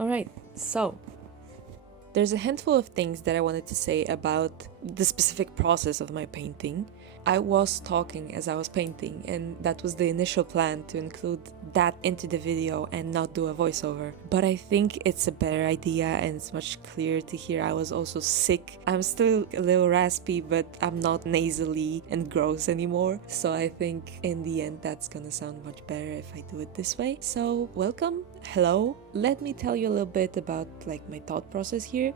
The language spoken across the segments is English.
Alright, so there's a handful of things that I wanted to say about the specific process of my painting. I was talking as I was painting, and that was the initial plan, to include that into the video and not do a voiceover. But I think it's a better idea and it's much clearer to hear. I was also sick. I'm still a little raspy, but I'm not nasally and gross anymore. So I think in the end that's gonna sound much better if I do it this way. So welcome, hello. Let me tell you a little bit about my thought process here.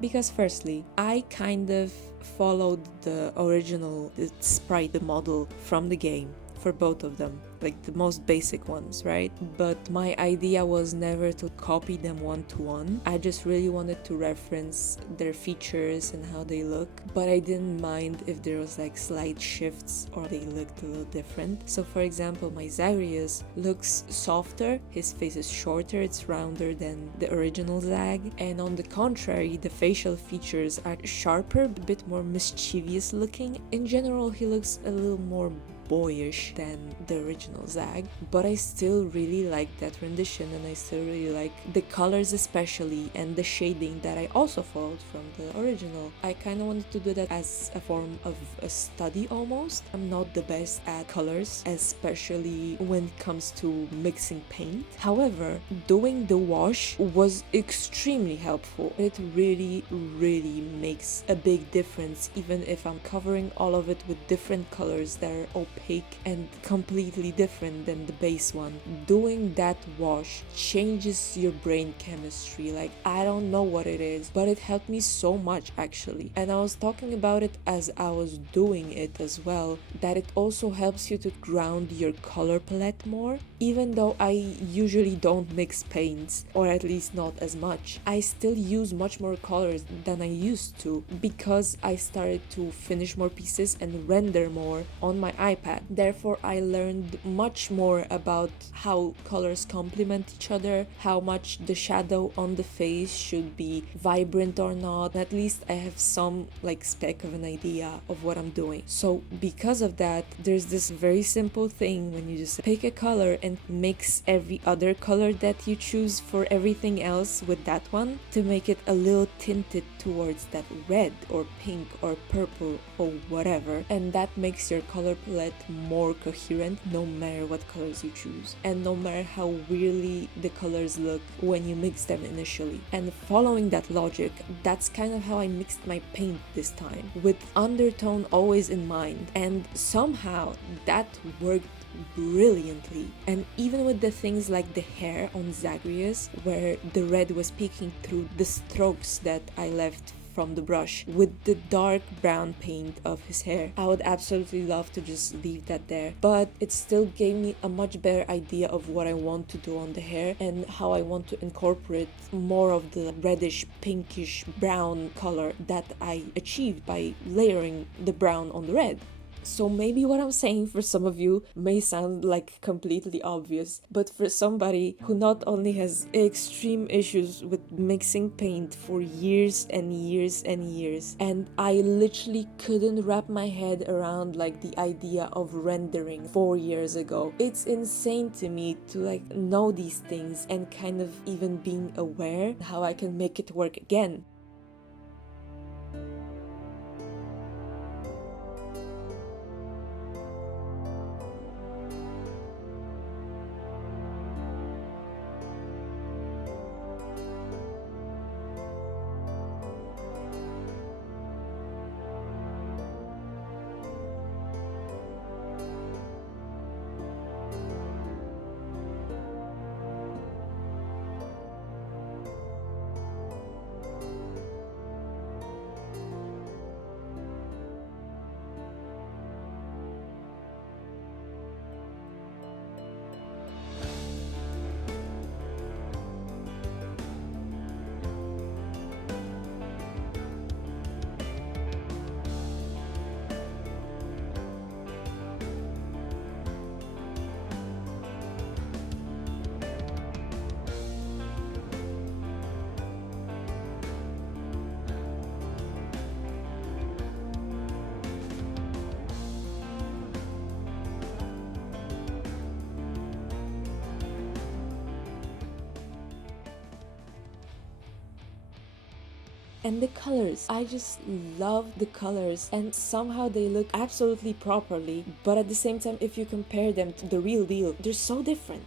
Because firstly, I kind of followed the original sprite, the model from the game for both of them, like the most basic ones, right? But my idea was never to copy them one-to-one. I just really wanted to reference their features and how they look, but I didn't mind if there was slight shifts or they looked a little different. So for example, my Zagreus looks softer, his face is shorter, it's rounder than the original Zag, and on the contrary, the facial features are sharper, a bit more mischievous looking. In general, he looks a little more boyish than the original Zag, but I still really like that rendition, and I still really like the colors especially and the shading that I also followed from the original. I kind of wanted to do that as a form of a study almost. I'm not the best at colors, especially when it comes to mixing paint. However, doing the wash was extremely helpful. It really makes a big difference, even if I'm covering all of it with different colors that are opaque and completely different than the base one. Doing that wash changes your brain chemistry. I don't know what it is, but it helped me so much actually. And I was talking about it as I was doing it as well, that it also helps you to ground your color palette more. Even though I usually don't mix paints, or at least not as much, I still use much more colors than I used to, because I started to finish more pieces and render more on my iPad. Therefore, I learned much more about how colors complement each other, how much the shadow on the face should be vibrant or not. At least I have some speck of an idea of what I'm doing. So because of that, there's this very simple thing when you just pick a color and mix every other color that you choose for everything else with that one to make it a little tinted towards that red or pink or purple or whatever, and that makes your color palette more coherent no matter what colors you choose, and no matter how weirdly the colors look when you mix them initially. And following that logic, that's kind of how I mixed my paint this time, with undertone always in mind, and somehow that worked brilliantly. And even with the things like the hair on Zagreus, where the red was peeking through the strokes that I left from the brush with the dark brown paint of his hair, I would absolutely love to just leave that there, but it still gave me a much better idea of what I want to do on the hair and how I want to incorporate more of the reddish pinkish brown color that I achieved by layering the brown on the red. So maybe what I'm saying for some of you may sound completely obvious, but for somebody who not only has extreme issues with mixing paint for years and years and years, and I literally couldn't wrap my head around the idea of rendering 4 years ago. It's insane to me to know these things and kind of even being aware how I can make it work again. And the colors, I just love the colors, and somehow they look absolutely properly, but at the same time, if you compare them to the real deal, they're so different.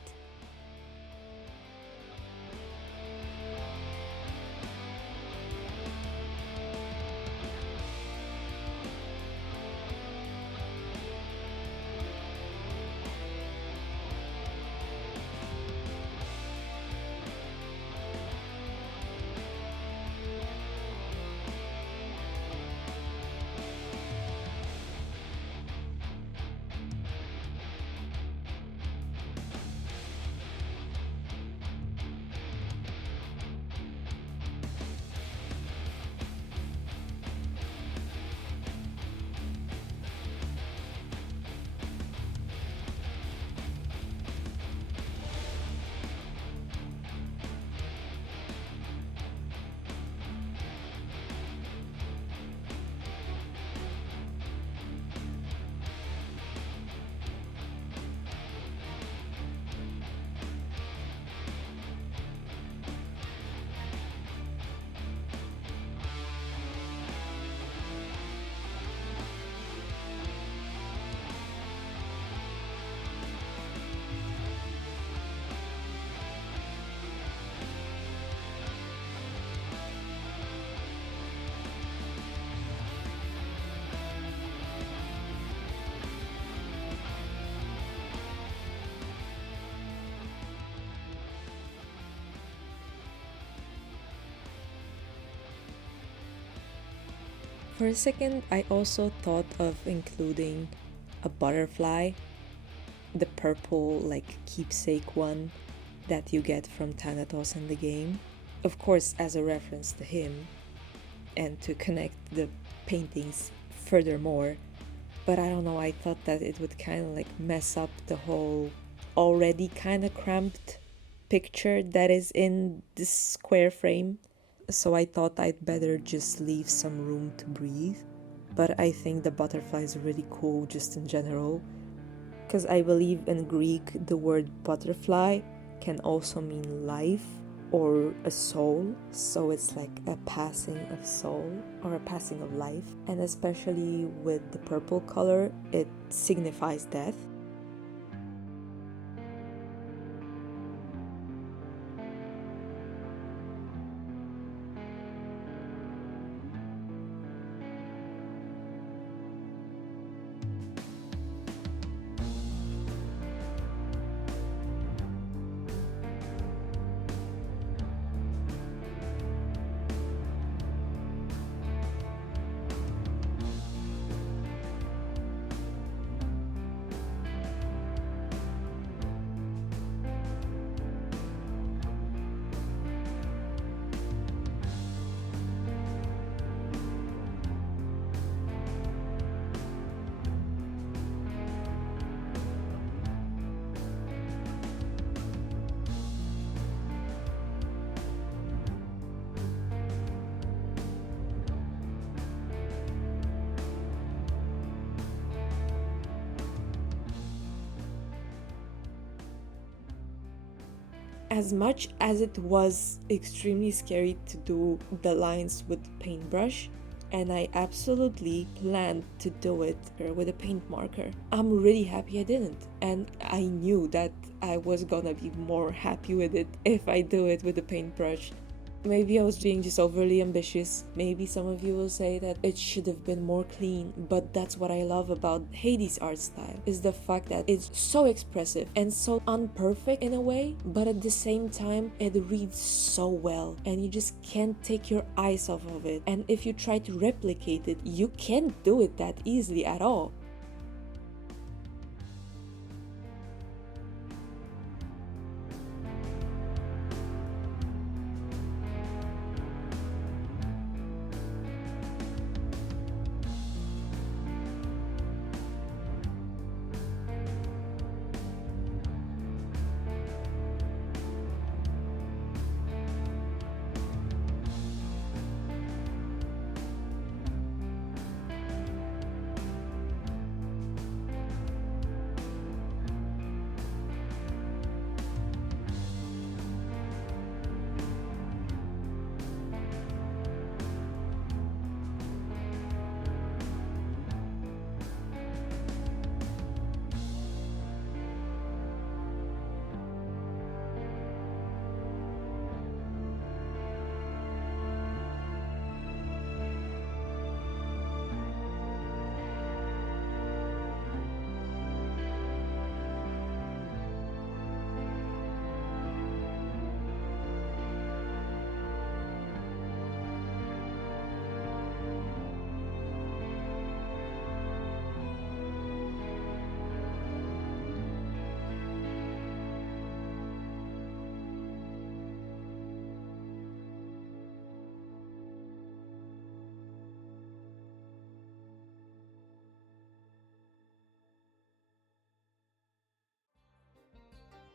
For a second, I also thought of including a butterfly, the purple, like, keepsake one that you get from Thanatos in the game. Of course, as a reference to him and to connect the paintings furthermore. But I don't know, I thought that it would kind of like mess up the whole already kind of cramped picture that is in this square frame. So I thought I'd better just leave some room to breathe. But I think the butterfly is really cool just in general, because I believe in Greek the word butterfly can also mean life or a soul, so it's like a passing of soul or a passing of life, and especially with the purple color, it signifies death. As much as it was extremely scary to do the lines with paintbrush, and I absolutely planned to do it with a paint marker, I'm really happy I didn't. And I knew that I was gonna be more happy with it if I do it with a paintbrush. Maybe I was being just overly ambitious. Maybe some of you will say that it should have been more clean, but that's what I love about Hades' art style, is the fact that it's so expressive and so unperfect in a way, but at the same time it reads so well and you just can't take your eyes off of it. And if you try to replicate it, you can't do it that easily at all.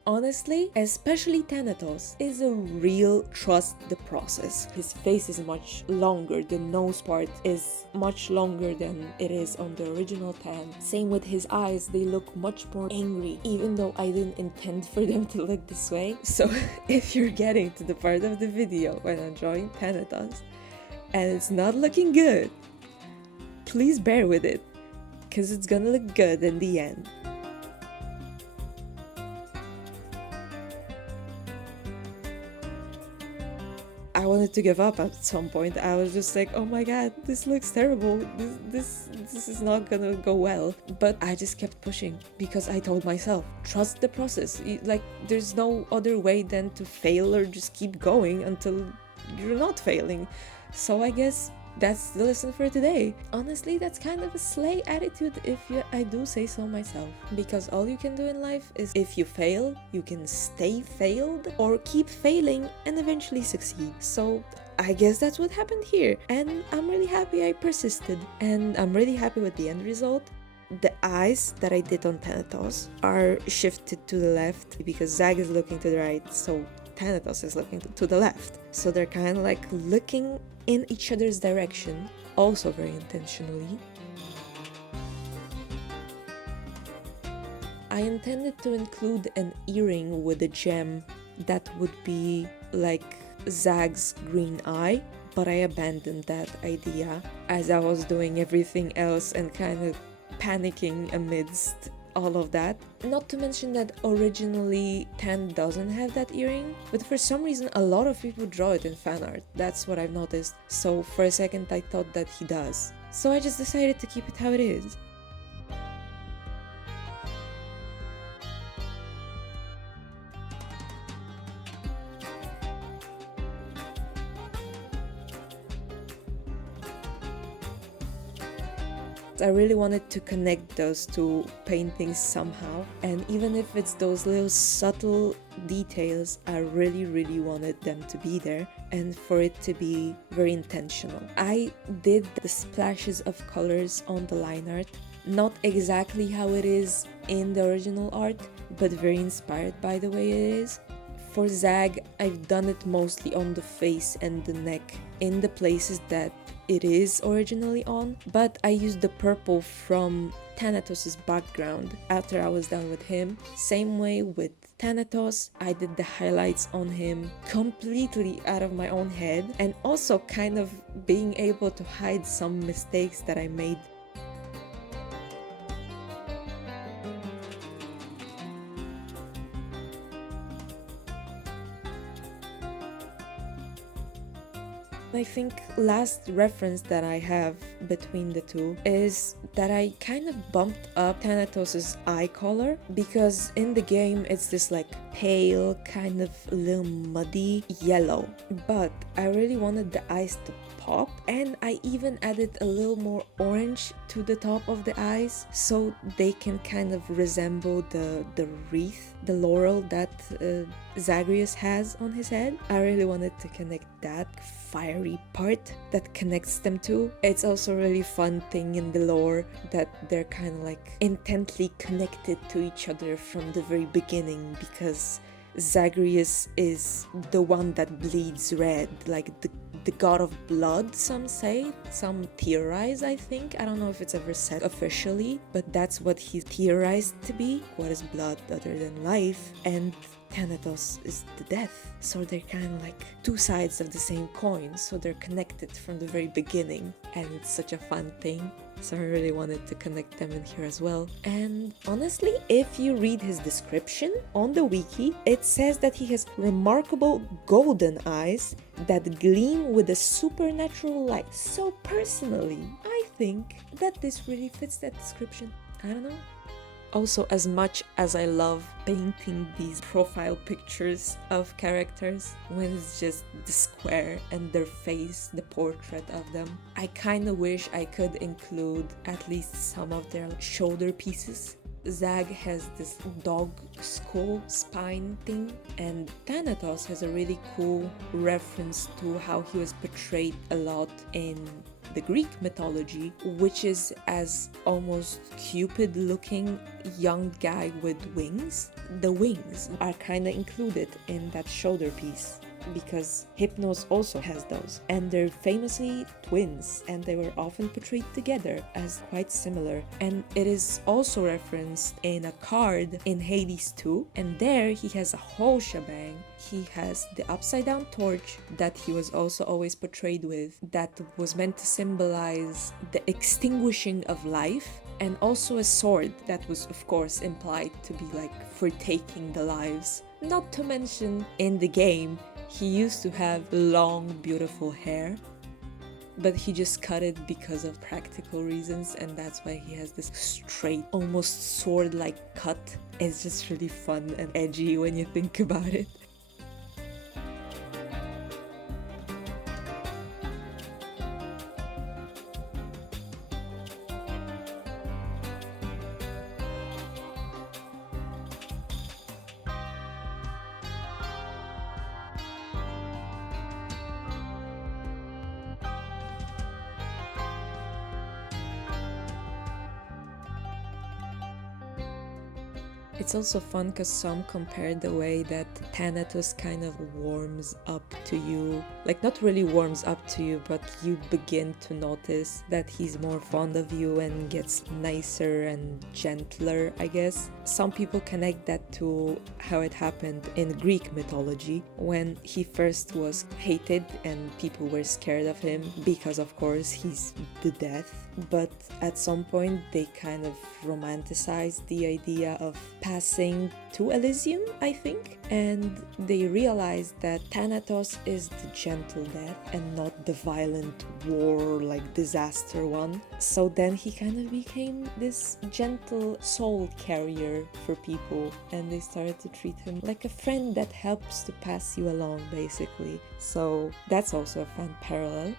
Honestly, especially Thanatos, is a real trust the process. His face is much longer, the nose part is much longer than it is on the original Tan. Same with his eyes, they look much more angry, even though I didn't intend for them to look this way. So if you're getting to the part of the video when I'm drawing Thanatos and it's not looking good, please bear with it, because it's gonna look good in the end. I wanted to give up at some point. I was just like, oh my god, this looks terrible. This is not gonna go well. But I just kept pushing because I told myself, trust the process. Like, there's no other way than to fail or just keep going until you're not failing. So I guess that's the lesson for today. Honestly, that's kind of a slay attitude if I do say so myself. Because all you can do in life is, if you fail, you can stay failed or keep failing and eventually succeed. So I guess that's what happened here. And I'm really happy I persisted. And I'm really happy with the end result. The eyes that I did on Thanatos are shifted to the left because Zag is looking to the right, so Thanatos is looking to the left. So they're kind of like looking in each other's direction, also very intentionally. I intended to include an earring with a gem that would be like Zag's green eye, but I abandoned that idea as I was doing everything else and kind of panicking amidst all of that. Not to mention that originally Tan doesn't have that earring, but for some reason a lot of people draw it in fan art. That's what I've noticed. So for a second I thought that he does. So I just decided to keep it how it is. I really wanted to connect those two paintings somehow, and even if it's those little subtle details, I really wanted them to be there and for it to be very intentional. I did the splashes of colors on the line art, not exactly how it is in the original art, but very inspired by the way it is. For Zag, I've done it mostly on the face and the neck, in the places that it is originally on, but I used the purple from Thanatos' background after I was done with him. Same way with Thanatos, I did the highlights on him completely out of my own head, and also kind of being able to hide some mistakes that I made. I think last reference that I have between the two is that I kind of bumped up Thanatos' eye color, because in the game it's this like pale, kind of a little muddy yellow, but I really wanted the eyes to pop, and I even added a little more orange to the top of the eyes so they can kind of resemble the wreath, the laurel that Zagreus has on his head. I really wanted to connect that fiery part that connects them two. It's also a really fun thing in the lore that they're kind of like intently connected to each other from the very beginning, because Zagreus is the one that bleeds red, like the god of blood, some say, some theorize, I think. I don't know if it's ever said officially, but that's what he's theorized to be. What is blood other than life? And Thanatos is the death. So they're kind of like two sides of the same coin, so they're connected from the very beginning, and it's such a fun thing. So I really wanted to connect them in here as well. And honestly, if you read his description on the wiki, it says that he has remarkable golden eyes that gleam with a supernatural light. So personally, I think that this really fits that description. I don't know. Also, as much as I love painting these profile pictures of characters, when it's just the square and their face, the portrait of them, I kind of wish I could include at least some of their shoulder pieces. Zag has this dog skull spine thing, and Thanatos has a really cool reference to how he was portrayed a lot in the Greek mythology, which is as almost Cupid looking young guy with wings. The wings are kind of included in that shoulder piece, because Hypnos also has those, and they're famously twins, and they were often portrayed together as quite similar. And it is also referenced in a card in Hades 2, and there he has a whole shebang. He has the upside down torch that he was also always portrayed with, that was meant to symbolize the extinguishing of life, and also a sword that was of course implied to be like for taking the lives. Not to mention, in the game he used to have long, beautiful hair, but he just cut it because of practical reasons, and that's why he has this straight, almost sword-like cut. It's just really fun and edgy when you think about it. It's also fun because some compare the way that Thanatos kind of warms up to you. Like, not really warms up to you, but you begin to notice that he's more fond of you and gets nicer and gentler, I guess. Some people connect that to how it happened in Greek mythology, when he first was hated and people were scared of him because, of course, he's the death. But at some point they kind of romanticized the idea of passing to Elysium, I think, and they realized that Thanatos is the gentle death and not the violent war, like disaster one. So then he kind of became this gentle soul carrier for people, and they started to treat him like a friend that helps to pass you along, basically. So that's also a fun parallel.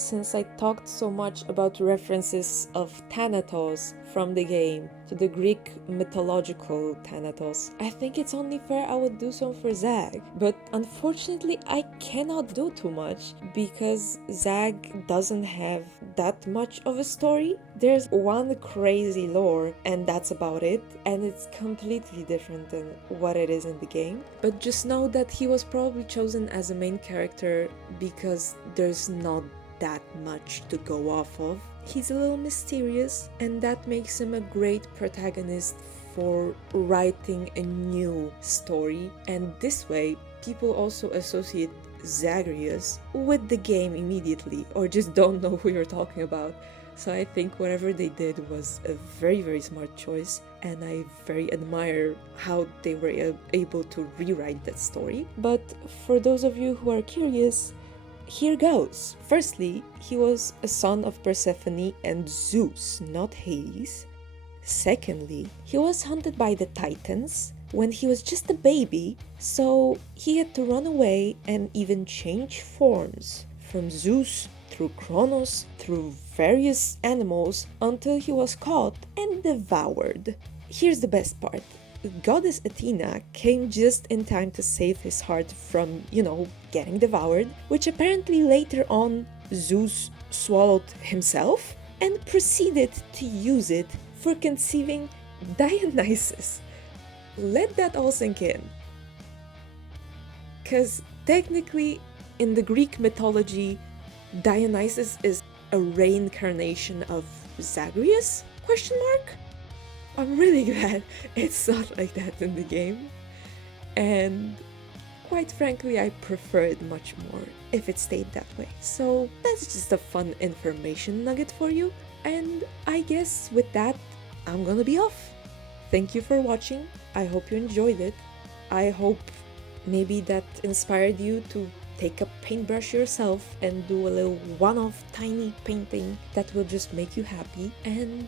Since I talked so much about references of Thanatos from the game to the Greek mythological Thanatos, I think it's only fair I would do so for Zag. But unfortunately, I cannot do too much because Zag doesn't have that much of a story. There's one crazy lore, and that's about it, and it's completely different than what it is in the game. But just know that he was probably chosen as a main character because there's not that much to go off of. He's a little mysterious, and that makes him a great protagonist for writing a new story, and this way people also associate Zagreus with the game immediately, or just don't know who you're talking about. So I think whatever they did was a very, very smart choice, and I very admire how they were able to rewrite that story. But for those of you who are curious, here goes. Firstly, he was a son of Persephone and Zeus, not Hades. Secondly, he was hunted by the Titans when he was just a baby, so he had to run away and even change forms from Zeus through Kronos, through various animals, until he was caught and devoured. Here's the best part. Goddess Athena came just in time to save his heart from, getting devoured, which apparently later on Zeus swallowed himself and proceeded to use it for conceiving Dionysus. Let that all sink in. Because technically, in the Greek mythology, Dionysus is a reincarnation of Zagreus? I'm really glad it's not like that in the game. And quite frankly, I prefer it much more if it stayed that way. So that's just a fun information nugget for you. And I guess with that, I'm gonna be off. Thank you for watching. I hope you enjoyed it. I hope maybe that inspired you to take a paintbrush yourself and do a little one-off tiny painting that will just make you happy, and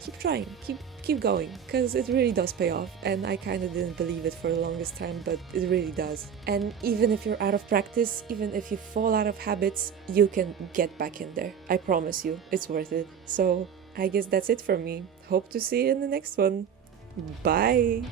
keep trying, keep going, because it really does pay off. And I kind of didn't believe it for the longest time, but it really does. And even if you're out of practice, even if you fall out of habits, you can get back in there. I promise you, it's worth it. So I guess that's it from me. Hope to see you in the next one. Bye!